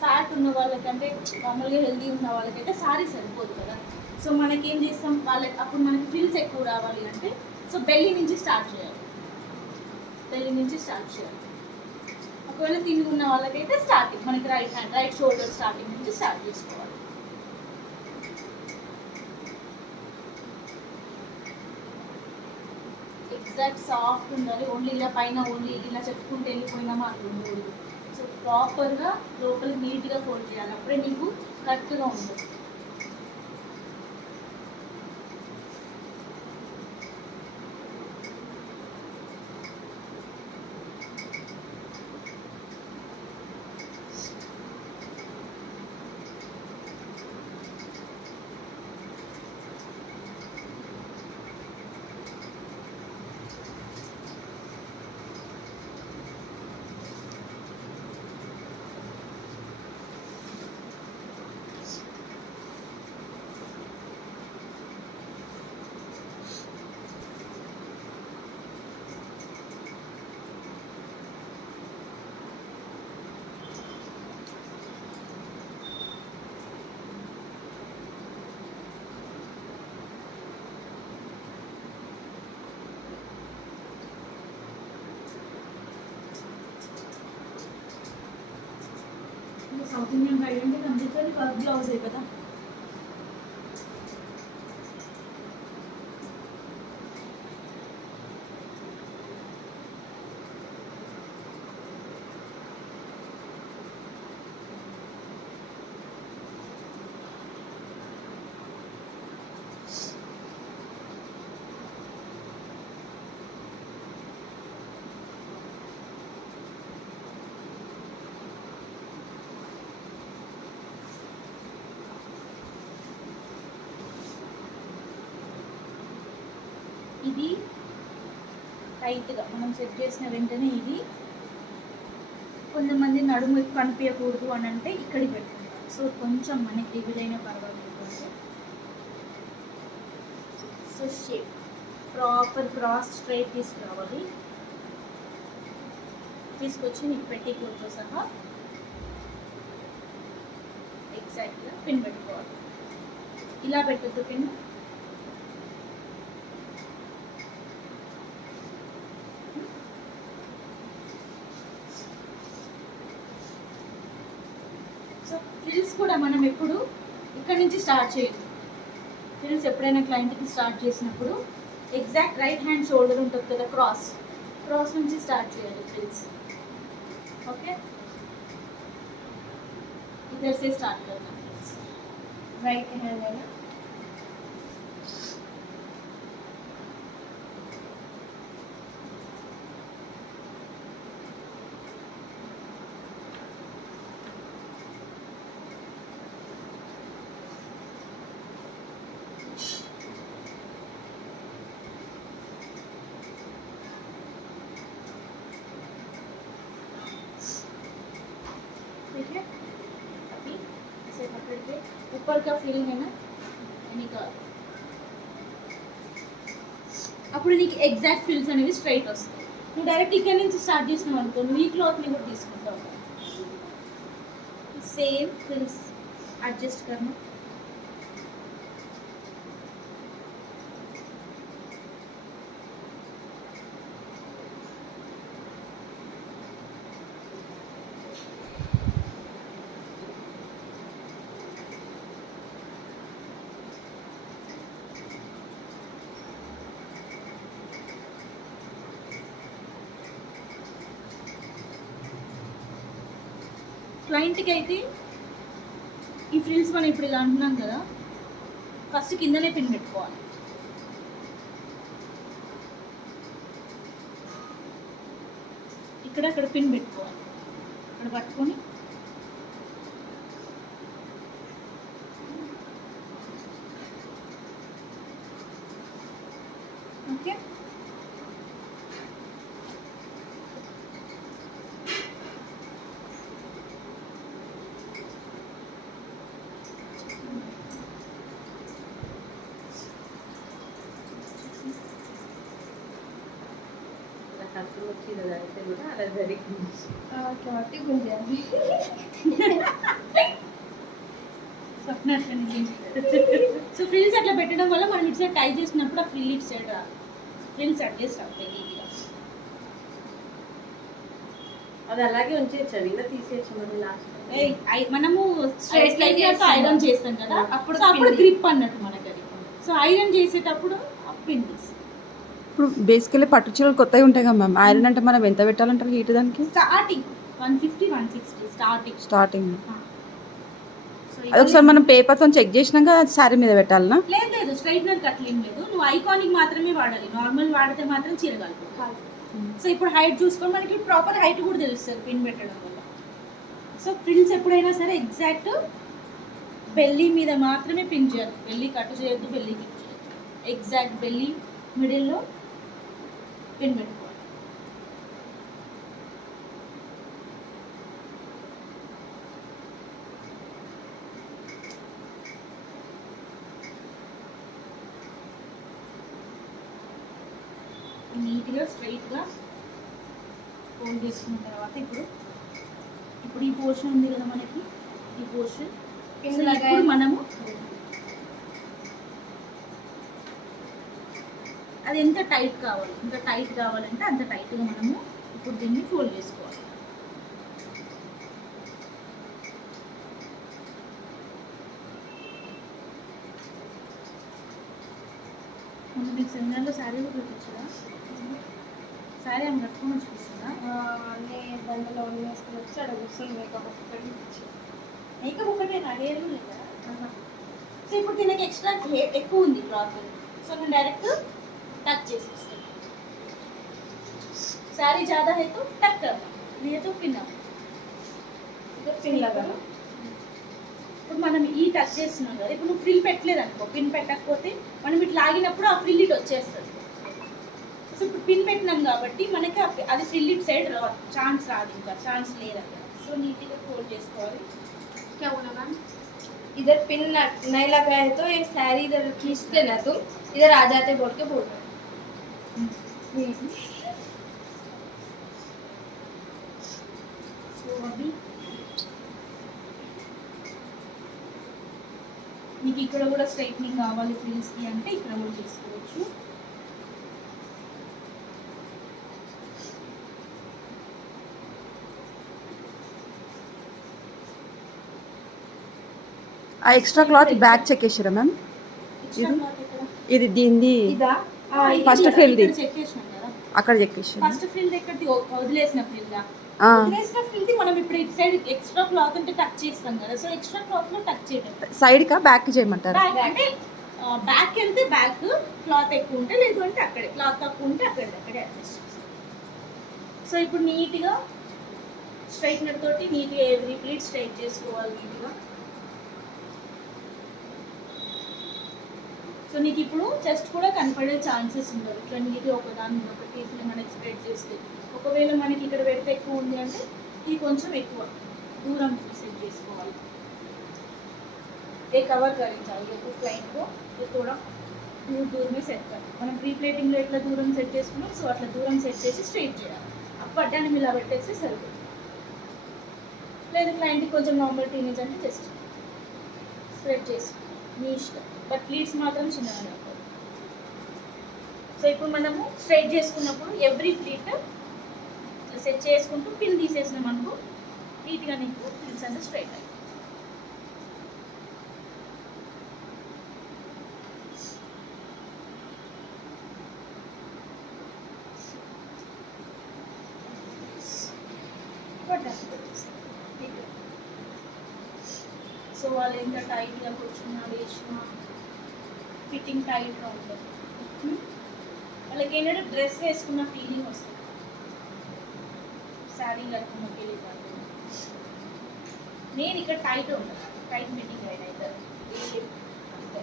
Fat ఉన్న వాళ్ళకంటే మామూలుగా హెల్దీ ఉన్న వాళ్ళకైతే సారీ సరిపోదు కదా. సో మనకేం చేస్తాం, వాళ్ళకి అప్పుడు మనకి ఫిల్స్ ఎక్కువ రావాలి అంటే సో బెల్లి నుంచి స్టార్ట్ చేయాలి. బెల్లి నుంచి స్టార్ట్ చేయాలి. ఒకవేళ తిని ఉన్న వాళ్ళకైతే స్టార్టింగ్ మనకి right hand, right shoulder starting నుంచి స్టార్ట్ చేసుకోవాలి. ఎగ్జాక్ట్ సాఫ్ట్ ఉండాలి. ఓన్లీ ఇలా పైన ఓన్లీ ఇలా చెప్పుకుంటూ వెళ్ళిపోయినామా అది ఉండదు. సో ప్రాపర్గా లోపల నీట్గా ఫోల్డ్ చేయాలి, అప్పుడే నీకు కరెక్ట్గా ఉంటుంది. సౌత్ ఇండియన్ బ్రైడ్ అంటే కంపల్సరీ వర్క్ బ్లౌజే కదా. ఇది టైట్గా మనం సెట్ చేసిన వెంటనే ఇది కొంతమంది నడుము కనిపించకూడదు అని అంటే ఇక్కడికి పెట్టుకుంటాం. సో కొంచెం మనకి రివీలైనా పర్వాలేదు అంటే so shape proper cross straight తీసుకురావాలి. తీసుకొచ్చి నీకు పెట్టికూడతో సహా ఎగ్జాక్ట్గా పిన్ పెట్టుకోవాలి. ఇలా పెట్టద్దు పిన్. సో ఫ్రిల్స్ కూడా మనం ఎప్పుడు ఇక్కడ నుంచి స్టార్ట్ చేయదు. ఫ్రిల్స్ ఎప్పుడైనా క్లయింట్కి స్టార్ట్ చేసినప్పుడు ఎగ్జాక్ట్ రైట్ హ్యాండ్ షోల్డర్ ఉంటుంది కదా, క్రాస్ నుంచి స్టార్ట్ చేయాలి ఫ్రిల్స్. ఓకే, इधर से स्टार्ट करना फ्रिल्स. राइट हैंड है ना. ठीक है, अभी ऐसे पकड़ के ऊपर का फील है ना निकाल. అప్పుడు నీకు ఎగ్జాక్ట్ ఫీల్స్ అనేవి స్ట్రైట్ వస్తాయి. నువ్వు డైరెక్ట్ ఇక్కడ నుంచి స్టార్ట్ చేసినావు అనుకో, నువ్వు ఈ క్లాత్ని కూడా తీసుకుంటావు. సేమ్ ఫీల్స్ అడ్జస్ట్ కర్నా. క్లయింట్కి అయితే ఈ ఫ్రిల్స్ మనం ఇప్పుడు ఇలా అంటున్నాం కదా, ఫస్ట్ కిందనే పిన్ పెట్టుకోవాలి. ఇక్కడ అక్కడ పిన్ పెట్టుకోవాలి. అక్కడ పట్టుకొని ఓకే. వచ్చింది కూడా అలా జరిగింది. కాబట్టి గుంజాలి. సో ఫ్రిల్స్ అట్లా పెట్టడం వల్ల మనం ఇటు సైడ్ టైట్ చేసినప్పుడు ఆ ఫ్రిల్ ఇటు సైడ్ రాదు. ఫ్రిల్స్ అడ్జస్ట్ అవుతాయి నీట్గా. అది అలాగే ఉంచేయచ్చు, ఇలా తీసేయచ్చు మరి లాస్ట్. మనము స్ట్రైట్ ఐరన్ చేస్తాం కదా, అప్పుడు అప్పుడు గ్రిప్ అన్నట్టు మనకి అది. సో ఐరన్ చేసేటప్పుడు పిన్ తీస్తాం. ఇప్పుడు బేసికలీ పట్టు చీరలు కొత్తగా ఉంటాయి కదా మ్యామ్, ఐరన్ అంటే మనం ఎంత పెట్టాలంటారు హీట్ దానికి? Starting 150 160 starting. సో అది ఒకసారి మనం పేపర్తో చెక్ చేసినాక శారీ మీద పెట్టాలనా? లేదు స్ట్రైట్నర్ కట్లేం లేదు, నువ్వు ఐకానిక్ మాత్రమే వాడాలి. నార్మల్ వాడితే మాత్రం చీరగలదు. సో ఇప్పుడు హైట్ చూసుకొని మనకి ప్రాపర్ హైట్ కూడా తెలుస్తుంది పిన్ పెట్టడం వల్ల. సో ఫ్రిల్స్ ఎప్పుడైనా సరే ఎగ్జాక్ట్ బెల్లీ మీద మాత్రమే పిన్ చేయాలి. బెల్లీ కట్ చేయొద్దు, బెల్లీ కిక్ చేయొద్దు. ఎగ్జాక్ట్ బెల్లీ మిడిల్లో పిన్ పెట్టుకోవాలి. నీట్గా స్ట్రైట్గా ఫోల్డ్ చేసుకున్న తర్వాత ఇప్పుడు ఈ పోర్షన్ ఉంది కదా మనకి, ఈ పోర్షన్ ఇప్పుడు మనము అది ఎంత టైట్ కావాలి, ఎంత టైట్ కావాలంటే అంత టైట్గా మనము ఇప్పుడు దీన్ని ఫోల్డ్ చేసుకోవాలి. మొన్న మీకు సెమినార్లో శారీ కూడా చూపించదా? శారీ ఆమె కట్టుకొని చూపిస్తుందా? దాంట్లో వేసుకుని వచ్చి అక్కడ కూర్చొని మేకప్ ఒకటే నా హెయిర్ లేదా? సో ఇప్పుడు దీనికి ఎక్స్ట్రా ఎక్కువ ఉంది క్లాత్, సో నేను డైరెక్ట్ टक చేసేస్తాను. सारी ज़्यादा है तो टक करना, नहीं तो पिन పిన్ లాగా. ఇప్పుడు మనం ఈ టచ్ చేస్తున్నాం కదా, ఇప్పుడు నువ్వు ఫ్రిల్ పెట్టలేదు అనుకో, పిన్ పెట్టకపోతే మనం ఇట్లా లాగినప్పుడు ఆ ఫ్రిల్ ఇట్ వచ్చేస్తుంది. సో ఇప్పుడు పిన్ పెట్టినాం కాబట్టి మనకి అది ఫ్రిల్ ఇట్ సైడ్ రాదు, ఛాన్స్ రాదు, ఇంకా ఛాన్స్ లేదు అక్కడ. సో నీట్గా ఫోల్డ్ చేసుకోవాలి. क्या बोला मैम? इधर पिन नहीं लगा है तो ये साड़ी इधर खींचते ना तुम इधर आ जाते बोल के बोल रहे. సో అవి మీకు ఇక్కడ కూడా స్ట్రైట్నింగ్ కావాలి ఫ్రిల్స్కి అంటే ఇక్కడ కూడా చేసుకోవచ్చు. ఆ ఎక్స్ట్రా క్లాత్ బ్యాక్ చెక్ చేసారా మ్యామ్? ఇది దీనిది ఇదా ఫస్ట్ ఫ్రిల్ది చెక్ చేసినాం కదా, అక్కడ చెక్ చేసారు. ఫస్ట్ ఫ్రిల్ ఎక్కడిది వదిలేసిన ఫ్రిల్దా, వదిలేసిన ఫ్రిల్ది మనం ఇప్పుడు ఇటు సైడ్ ఎక్స్ట్రా క్లాత్ అంటే టచ్ చేస్తాం కదా, సో ఎక్స్ట్రా క్లాత్ లో టచ్ చేయడం. సైడ్ కా బ్యాక్ చేయమంటారు? బ్యాక్ అంటే బ్యాక్ వెళ్తే బ్యాక్, క్లాత్ ఎక్కువ ఉంటే లేదు అంటే అక్కడే, క్లాత్ తక్కువ ఉంటే అక్కడే అడ్జస్ట్. సో ఇప్పుడు నీట్గా స్ట్రైట్నర్ తోటి నీట్గా ఎవ్రీ ప్లీట్ స్ట్రైట్ చేసుకోవాలి నీట్గా. సో నీకు ఇప్పుడు చెస్ట్ కూడా కనపడే ఛాన్సెస్ ఉండవు. ఇట్లా నీట్గా ఒకదాని ఒకటి ఇట్లా మనకి స్ప్రెడ్ చేస్తే, ఒకవేళ మనకి ఇక్కడ పెడితే ఎక్కువ ఉంది అంటే ఇది కొంచెం ఎక్కువ దూరం సెట్ చేసుకోవాలి. ఏ కవర్ కరించాలి ఎక్కువ క్లయింట్తో కూడా दूर में सेट कर. మనం ప్రీ ప్లేటింగ్ లో ఎట్లా దూరం సెట్ చేసుకున్నాం, సో అట్లా దూరం సెట్ చేసి స్ట్రైట్ చేయాలి. అప్పుడు అడ్డాన్ని ఇలా పెట్టేస్తే సరిపోతుంది. లేదు క్లయింట్కి కొంచెం నార్మల్ టీనేజ్ అంటే జస్ట్ స్ప్రెడ్ చేసుకో మీ ఇష్టం, బట్ ప్లీట్స్ మాత్రం చిన్నగా ఉంటుంది. సో ఇప్పుడు మనము స్ట్రైట్ చేసుకున్నప్పుడు ఎవ్రీ ప్లీట్ సెట్ చేసుకుంటూ పిన్ తీసేసినాం అనుకో, నీట్గా నీకు ప్లీట్స్ అంటే స్ట్రైట్ అయ్యి. సో వాళ్ళు ఎంత టైట్గా కూర్చున్నా వేసినా ఫిట్టింగ్ టైట్గా ఉంటుంది. వాళ్ళకి ఏంటంటే డ్రెస్ వేసుకున్న ఫీలింగ్ వస్తుంది, శారీ కట్టుకున్న ఫీలింగ్ వస్తుంది. నేను ఇక్కడ టైట్ ఉండదు, టైట్ ఫిట్టింగ్ అయినా అవుతుంది అంతే.